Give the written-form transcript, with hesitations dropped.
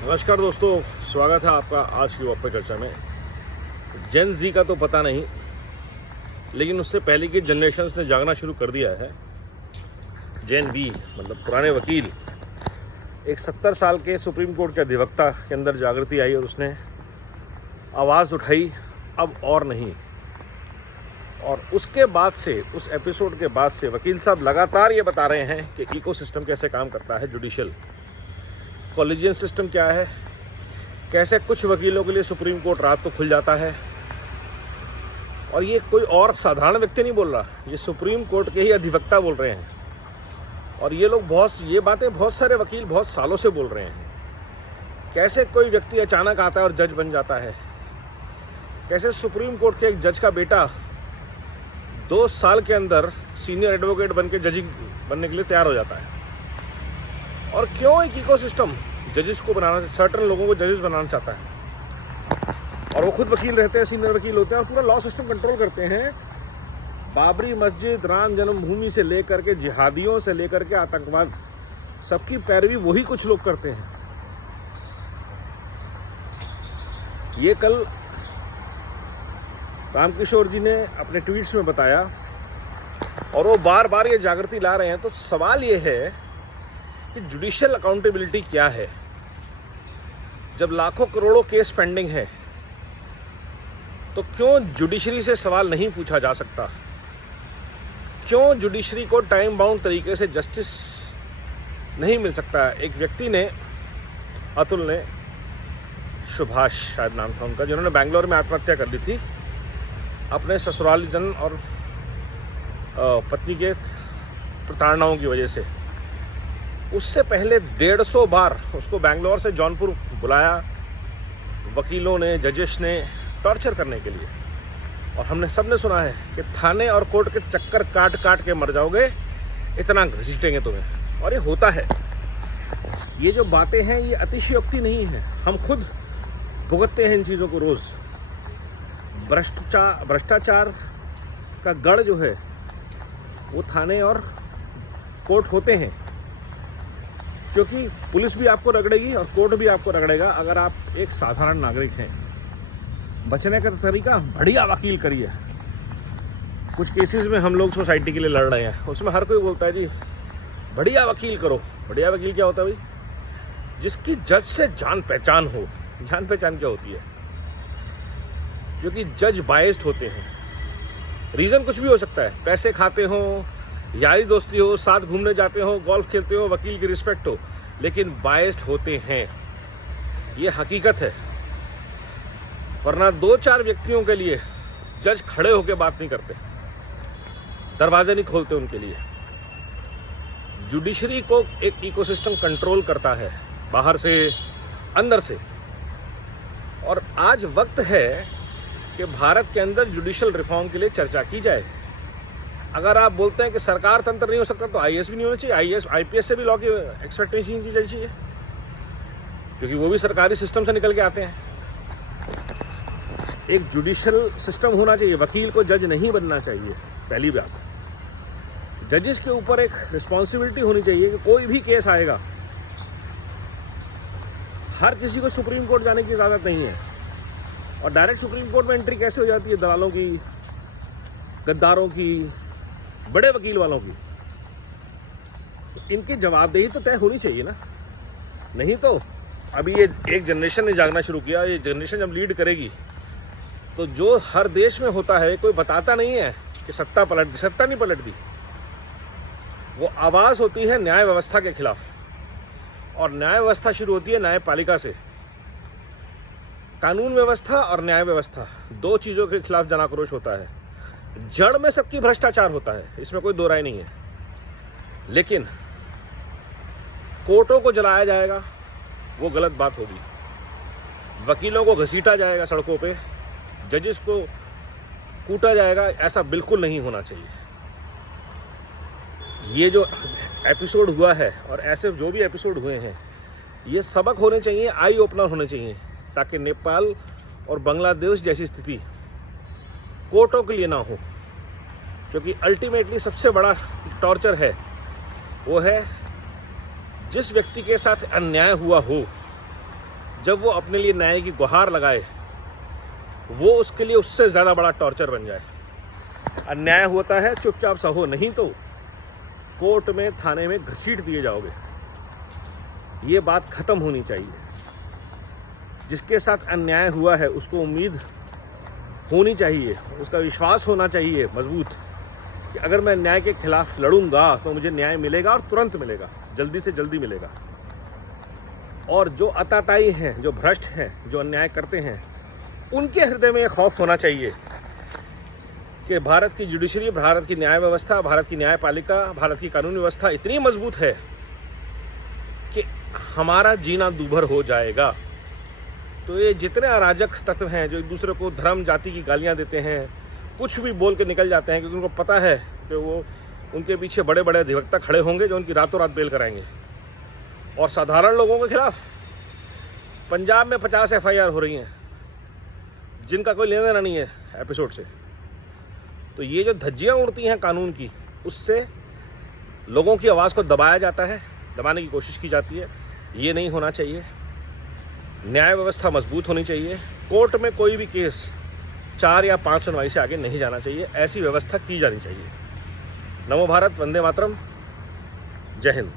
नमस्कार दोस्तों, स्वागत है आपका आज की वॉक पे चर्चा में। जेन जी का तो पता नहीं, लेकिन उससे पहले की जनरेशन्स ने जागना शुरू कर दिया है। जेन बी मतलब पुराने वकील, एक 70 साल के सुप्रीम कोर्ट के अधिवक्ता के अंदर जागृति आई और उसने आवाज़ उठाई, अब और नहीं। और उसके बाद से, उस एपिसोड के बाद से वकील साहब लगातार ये बता रहे हैं कि इकोसिस्टम कैसे काम करता है, जुडिशियल कॉलेजियन सिस्टम क्या है, कैसे कुछ वकीलों के लिए सुप्रीम कोर्ट रात को खुल जाता है। और ये कोई और साधारण व्यक्ति नहीं बोल रहा, ये सुप्रीम कोर्ट के ही अधिवक्ता बोल रहे हैं। और ये बातें बहुत सारे वकील बहुत सालों से बोल रहे हैं। कैसे कोई व्यक्ति अचानक आता है और जज बन जाता है, कैसे सुप्रीम कोर्ट के एक जज का बेटा 2 साल के अंदर सीनियर एडवोकेट बन के जजिंग बनने के लिए तैयार हो जाता है। और क्यों एक इकोसिस्टम जजेस को बनाना, सर्टन लोगों को जजेस बनाना चाहता है, और वो खुद वकील रहते हैं, सीनियर वकील होते हैं और पूरा लॉ सिस्टम कंट्रोल करते हैं। बाबरी मस्जिद, राम जन्मभूमि से लेकर के जिहादियों से लेकर के आतंकवाद, सबकी पैरवी वही कुछ लोग करते हैं। ये कल रामकिशोर जी ने अपने ट्वीट्स में बताया और वो बार बार ये जागृति ला रहे हैं। तो सवाल ये है कि जुडिशियल अकाउंटेबिलिटी क्या है। जब लाखों करोड़ों केस पेंडिंग है तो क्यों जुडिशरी से सवाल नहीं पूछा जा सकता? क्यों जुडिशरी को टाइम बाउंड तरीके से जस्टिस नहीं मिल सकता? एक व्यक्ति ने, अतुल ने, सुभाष शायद नाम था उनका, जिन्होंने बैंगलोर में आत्महत्या कर ली थी अपने ससुरालीजन और पत्नी के प्रताड़नाओं की वजह से। उससे पहले 150 बार उसको बैंगलोर से जौनपुर बुलाया वकीलों ने, जजेस ने, टॉर्चर करने के लिए। और हमने सबने सुना है कि थाने और कोर्ट के चक्कर काट काट के मर जाओगे, इतना घसीटेंगे तुम्हें। और ये होता है। ये जो बातें हैं ये अतिशयोक्ति नहीं है, हम खुद भुगतते हैं इन चीज़ों को रोज़। भ्रष्टाचार का गढ़ जो है वो थाने और कोर्ट होते हैं, क्योंकि पुलिस भी आपको रगड़ेगी और कोर्ट भी आपको रगड़ेगा अगर आप एक साधारण नागरिक हैं। बचने का तरीका, बढ़िया वकील करिए। कुछ केसेस में हम लोग सोसाइटी के लिए लड़ रहे हैं, उसमें हर कोई बोलता है जी बढ़िया वकील करो। बढ़िया वकील क्या होता है भाई? जिसकी जज से जान पहचान हो। जान पहचान क्या होती है? क्योंकि जज बायस्ड होते हैं। रीज़न कुछ भी हो सकता है, पैसे खाते हो, यारी दोस्ती हो, साथ घूमने जाते हो, गोल्फ खेलते हो, वकील की रिस्पेक्ट हो, लेकिन बायस्ड होते हैं। ये हकीकत है। वरना 2-4 व्यक्तियों के लिए जज खड़े होकर बात नहीं करते, दरवाजे नहीं खोलते उनके लिए। जुडिशरी को एक इकोसिस्टम कंट्रोल करता है, बाहर से, अंदर से। और आज वक्त है कि भारत के अंदर जुडिशियल रिफॉर्म के लिए चर्चा की जाए। अगर आप बोलते हैं कि सरकार तंत्र नहीं हो सकता तो आईएएस भी नहीं होना चाहिए। आईपीएस से भी लॉ की एक्सपेक्टेशन की जानी चाहिए, क्योंकि वो भी सरकारी सिस्टम से निकल के आते हैं। एक जुडिशियल सिस्टम होना चाहिए। वकील को जज नहीं बनना चाहिए, पहली बात। जजेस के ऊपर एक रिस्पॉन्सिबिलिटी होनी चाहिए कि कोई भी केस आएगा, हर किसी को सुप्रीम कोर्ट जाने की इजाज़त नहीं है। और डायरेक्ट सुप्रीम कोर्ट में एंट्री कैसे हो जाती है? दलालों की, गद्दारों की, बड़े वकील वालों की। इनकी जवाबदेही तो तय होनी चाहिए ना। नहीं तो अभी ये एक जनरेशन ने जागना शुरू किया, ये जनरेशन जब लीड करेगी तो जो हर देश में होता है, कोई बताता नहीं है कि सत्ता नहीं पलटती। वो आवाज़ होती है न्याय व्यवस्था के खिलाफ, और न्याय व्यवस्था शुरू होती है न्यायपालिका से। कानून व्यवस्था और न्याय व्यवस्था, 2 चीज़ों के खिलाफ जन आक्रोश होता है। जड़ में सबकी भ्रष्टाचार होता है, इसमें कोई दो राय नहीं है। लेकिन कोर्टों को जलाया जाएगा, वो गलत बात होगी। वकीलों को घसीटा जाएगा सड़कों पे, जजेस को कूटा जाएगा, ऐसा बिल्कुल नहीं होना चाहिए। ये जो एपिसोड हुआ है और ऐसे जो भी एपिसोड हुए हैं, ये सबक होने चाहिए, आई ओपनर होने चाहिए, ताकि नेपाल और बांग्लादेश जैसी स्थिति कोर्टों के लिए ना हो। क्योंकि अल्टीमेटली सबसे बड़ा टॉर्चर है वो है जिस व्यक्ति के साथ अन्याय हुआ हो जब वो अपने लिए न्याय की गुहार लगाए, वो उसके लिए उससे ज़्यादा बड़ा टॉर्चर बन जाए। अन्याय होता है, चुपचाप सहो, नहीं तो कोर्ट में, थाने में घसीट दिए जाओगे। ये बात खत्म होनी चाहिए। जिसके साथ अन्याय हुआ है उसको उम्मीद होनी चाहिए, उसका विश्वास होना चाहिए मजबूत कि अगर मैं न्याय के खिलाफ लड़ूंगा तो मुझे न्याय मिलेगा और तुरंत मिलेगा, जल्दी से जल्दी मिलेगा। और जो अताताई हैं, जो भ्रष्ट हैं, जो अन्याय करते हैं, उनके हृदय में खौफ होना चाहिए कि भारत की जुडिशरी, भारत की न्याय व्यवस्था, भारत की न्यायपालिका, भारत की कानून व्यवस्था इतनी मजबूत है कि हमारा जीना दूभर हो जाएगा। तो ये जितने अराजक तत्व हैं जो एक दूसरे को धर्म जाति की गालियां देते हैं, कुछ भी बोल के निकल जाते हैं, क्योंकि उनको पता है कि वो उनके पीछे बड़े बड़े अधिवक्ता खड़े होंगे जो उनकी रातों रात बेल कराएंगे। और साधारण लोगों के खिलाफ पंजाब में 50 FIR हो रही हैं जिनका कोई लेना देना नहीं है एपिसोड से। तो ये जो धज्जियां उड़ती हैं कानून की, उससे लोगों की आवाज़ को दबाया जाता है, दबाने की कोशिश की जाती है। ये नहीं होना चाहिए। न्याय व्यवस्था मजबूत होनी चाहिए। कोर्ट में कोई भी केस 4 या 5 सुनवाई से आगे नहीं जाना चाहिए। ऐसी व्यवस्था की जानी चाहिए। नमो भारत, वंदे मातरम, जय हिंद।